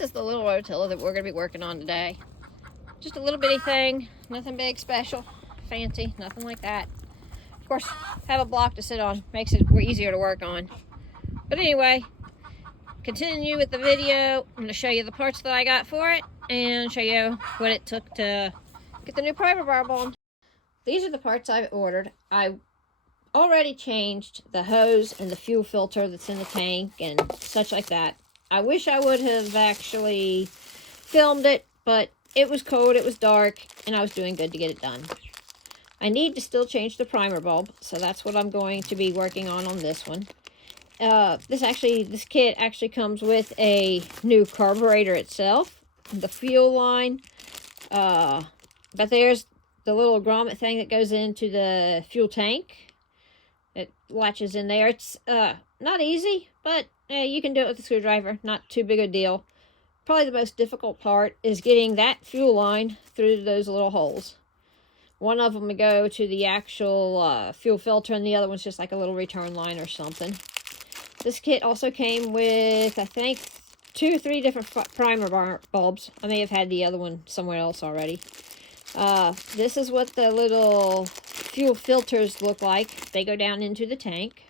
this is the little rototiller that we're going to be working on today. Just a little bitty thing, nothing big, special, fancy, nothing like that. Of course, have a block to sit on, makes it easier to work on. But anyway, continue with the video. I'm going to show you the parts that I got for it and show you what it took to get the new primer bulb on. These are the parts I ordered. I already changed the hose and the fuel filter that's in the tank and such like that. I wish I would have actually filmed it, but it was cold, it was dark, and I was doing good to get it done. I need to still change the primer bulb, so that's what I'm going to be working on this one. This kit actually comes with a new carburetor itself, the fuel line, but there's the little grommet thing that goes into the fuel tank. It latches in there. It's not easy, but you can do it with a screwdriver. Not too big a deal. Probably the most difficult part is getting that fuel line through those little holes. One of them would go to the actual fuel filter, and the other one's just like a little return line or something. This kit also came with, I think, 2 or 3 different primer bulbs. I may have had the other one somewhere else already. This is what the little fuel filters look like. They go down into the tank.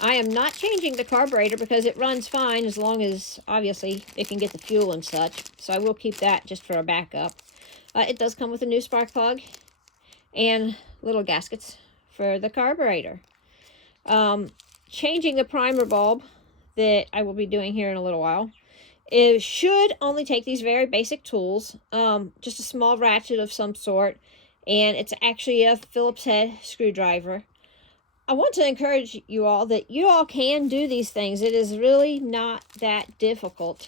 I am not changing the carburetor because it runs fine as long as, obviously, it can get the fuel and such. So I will keep that just for a backup. It does come with a new spark plug and little gaskets for the carburetor. Changing the primer bulb that I will be doing here in a little while. It should only take these very basic tools, just a small ratchet of some sort, and it's actually a Phillips head screwdriver. I want to encourage you all that you all can do these things. It is really not that difficult.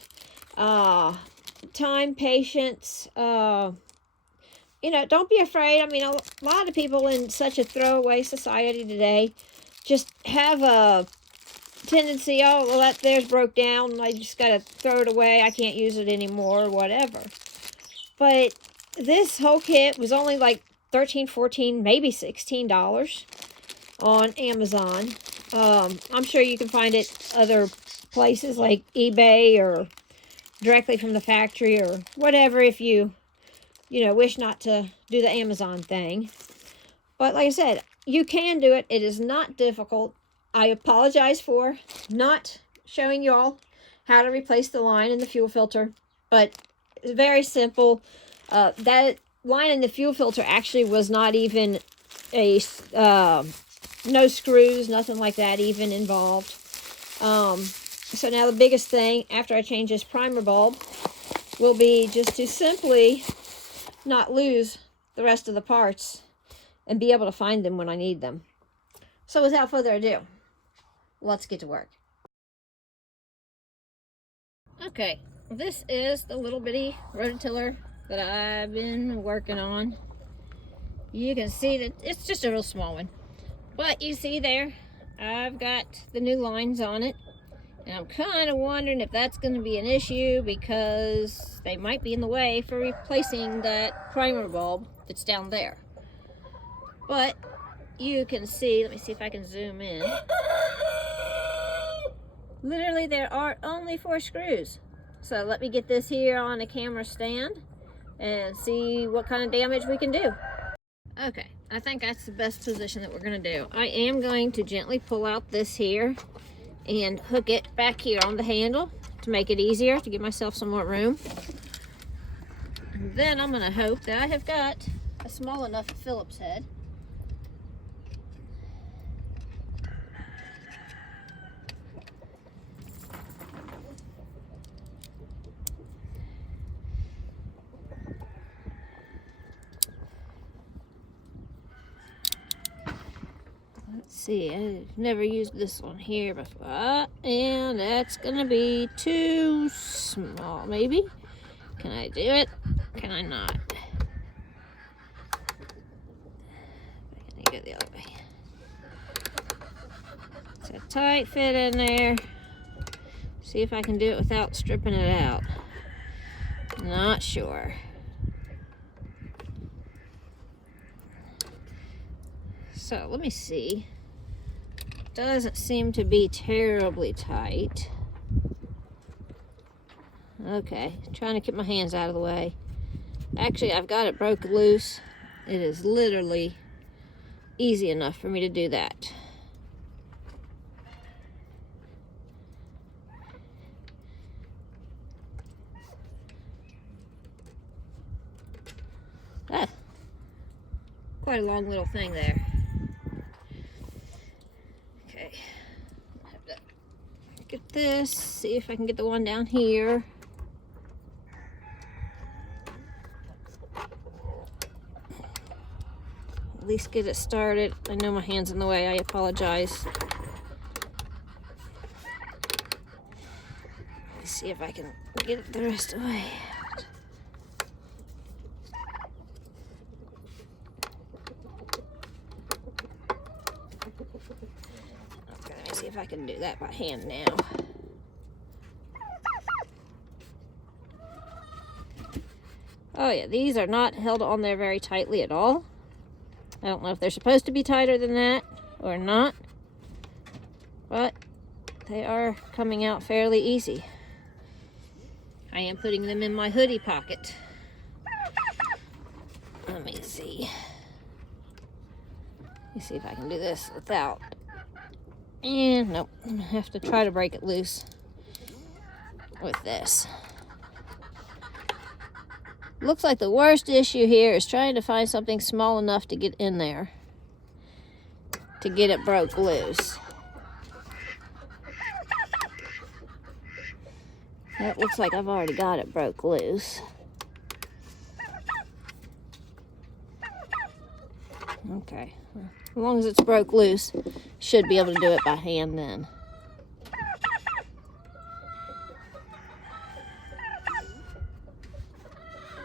Time, patience, you know, don't be afraid. I mean, a lot of people in such a throwaway society today just have a tendency, oh, well, theirs broke down, I just got to throw it away, I can't use it anymore, or whatever. But this whole kit was only like $13, $14, maybe $16 on Amazon. I'm sure you can find it other places like eBay or directly from the factory or whatever if you wish not to do the Amazon thing. But like I said, you can do it. It is not difficult. I apologize for not showing you all how to replace the line in the fuel filter, but it's very simple. That line in the fuel filter actually was not even a, no screws, nothing like that even involved. So now the biggest thing after I change this primer bulb will be just to simply not lose the rest of the parts and be able to find them when I need them. So without further ado, let's get to work. Okay, this is the little bitty rototiller that I've been working on. You can see that it's just a real small one. But you see there, I've got the new lines on it. And I'm kind of wondering if that's going to be an issue because they might be in the way for replacing that primer bulb that's down there. But you can see, let me see if I can zoom in. Literally there are only 4 screws. So let me get this here on a camera stand and see what kind of damage we can do. Okay, I think that's the best position that we're going to do. I am going to gently pull out this here and hook it back here on the handle to make it easier, to give myself some more room. And then I'm going to hope that I have got a small enough Phillips head. Let's see, I've never used this one here before, and that's gonna be too small, maybe? Can I do it? Can I not? I can go the other way. It's a tight fit in there. See if I can do it without stripping it out. Not sure. So let me see. Doesn't seem to be terribly tight. Okay, trying to keep my hands out of the way. Actually, I've got it broke loose. It is literally easy enough for me to do that. Ah, quite a long little thing there. Okay, have to get this, see if I can get the one down here. At least get it started. I know my hand's in the way, I apologize. Let's see if I can get it the rest of the way. Okay, let me see if I can do that by hand now. Oh yeah, these are not held on there very tightly at all. I don't know if they're supposed to be tighter than that or not, but they are coming out fairly easy. I am putting them in my hoodie pocket. Let me see. Let me see if I can do this without. And nope, I'm gonna have to try to break it loose with this. Looks like the worst issue here is trying to find something small enough to get in there to get it broke loose. That looks like I've already got it broke loose. Okay, as long as it's broke loose, should be able to do it by hand then.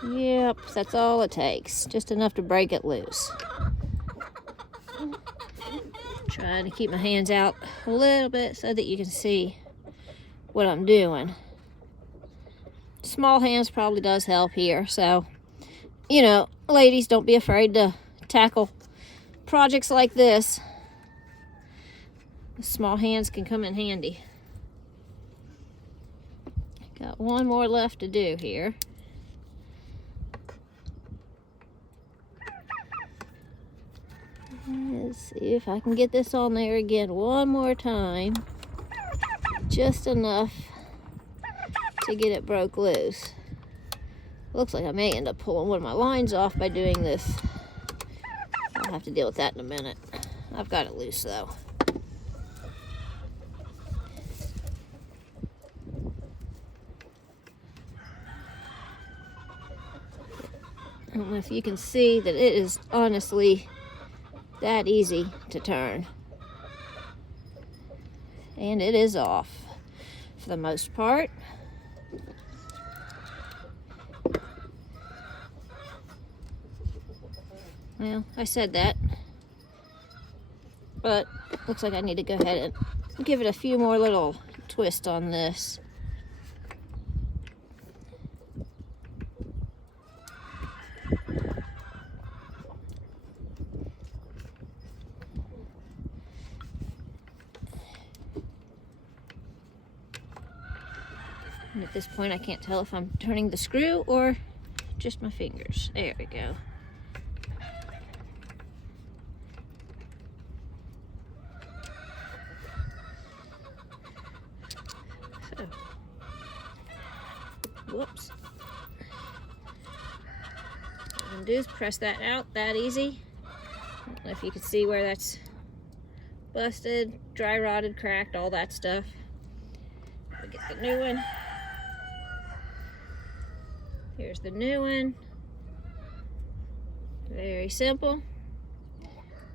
Yep, that's all it takes. Just enough to break it loose. Trying to keep my hands out a little bit so that you can see what I'm doing. Small hands probably does help here. So, you know, ladies, don't be afraid to tackle projects like this. Small hands can come in handy. Got one more left to do here. Let's see if I can get this on there again one more time. Just enough to get it broke loose. Looks like I may end up pulling one of my lines off by doing this. I'll have to deal with that in a minute. I've got it loose though. I don't know if you can see that it is honestly that easy to turn. And it is off for the most part. Well, I said that, but looks like I need to go ahead and give it a few more little twists on this. And at this point, I can't tell if I'm turning the screw or just my fingers. There we go. So, whoops. What I'm gonna do is press that out, that easy. I don't know if you can see where that's busted, dry rotted, cracked, all that stuff. We'll get the new one. Here's the new one. Very simple.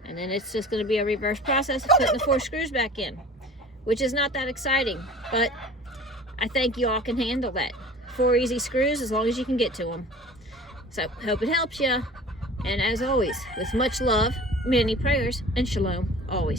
And then it's just going to be a reverse process of putting the 4 screws back in, which is not that exciting, but I think you all can handle that. 4 easy screws as long as you can get to them. So, hope it helps you. And as always, with much love, many prayers, and shalom always.